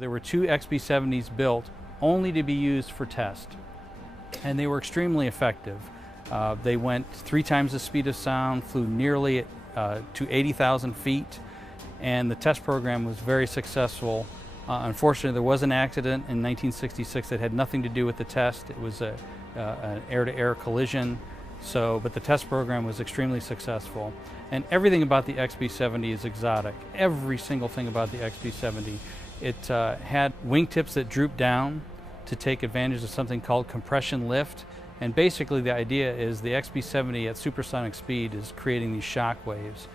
There were two XB-70s built only to be used for test, and they were extremely effective. They went 3 times the speed of sound, flew nearly to 80,000 feet, and the test program was very successful. Unfortunately, there was an accident in 1966 that had nothing to do with the test. It was an air-to-air collision. But the test program was extremely successful. And everything about the XB-70 is exotic. Every single thing about the XB-70. It had wingtips that drooped down to take advantage of something called compression lift. And basically the idea is the XB-70 at supersonic speed is creating these shock waves.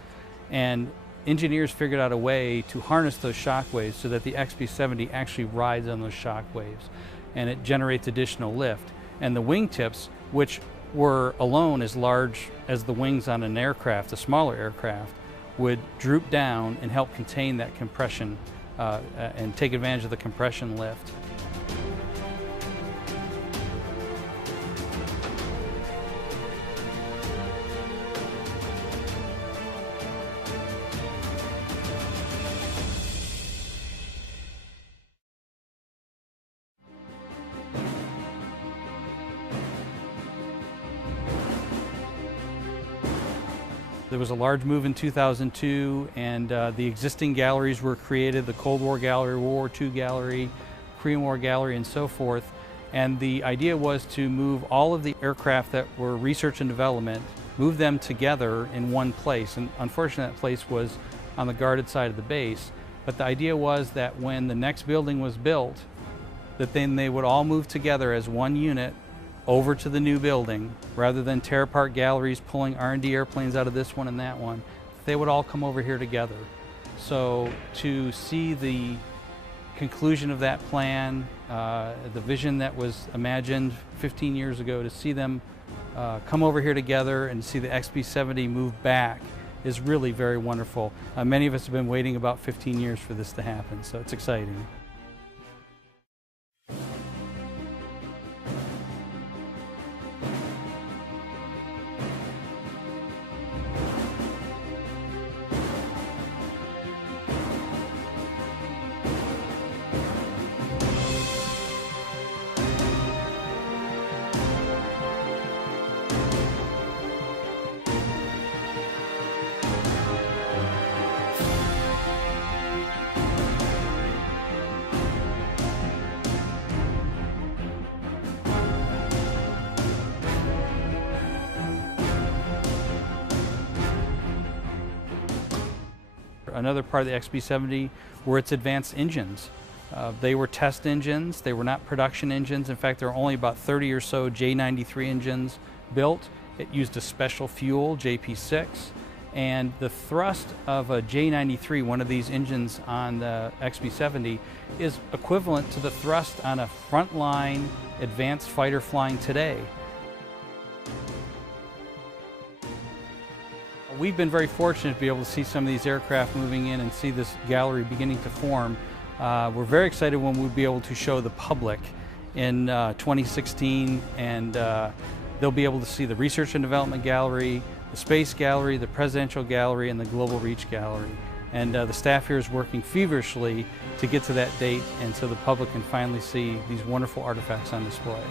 And engineers figured out a way to harness those shock waves so that the XB-70 actually rides on those shock waves. And it generates additional lift. And the wingtips, which were alone as large as the wings on an aircraft, a smaller aircraft, would droop down and help contain that compression and take advantage of the compression lift. There was a large move in 2002, and the existing galleries were created, the Cold War Gallery, World War II Gallery, Korean War Gallery, and so forth. And the idea was to move all of the aircraft that were research and development, move them together in one place. And unfortunately, that place was on the guarded side of the base. But the idea was that when the next building was built, that then they would all move together as one unit over to the new building, rather than tear apart galleries, pulling R&D airplanes out of this one and that one. They would all come over here together. So to see the conclusion of that plan, the vision that was imagined 15 years ago, to see them come over here together and see the XB-70 move back is really very wonderful. Many of us have been waiting about 15 years for this to happen, so it's exciting. Another part of the XB-70 were its advanced engines. They were test engines, they were not production engines. In fact, there were only about 30 or so J93 engines built. It used a special fuel, JP6, and the thrust of a J93, one of these engines on the XB-70, is equivalent to the thrust on a frontline advanced fighter flying today. We've been very fortunate to be able to see some of these aircraft moving in and see this gallery beginning to form. We're very excited when we'll be able to show the public in 2016, and they'll be able to see the Research and Development Gallery, the Space Gallery, the Presidential Gallery, and the Global Reach Gallery. And the staff here is working feverishly to get to that date, and so the public can finally see these wonderful artifacts on display.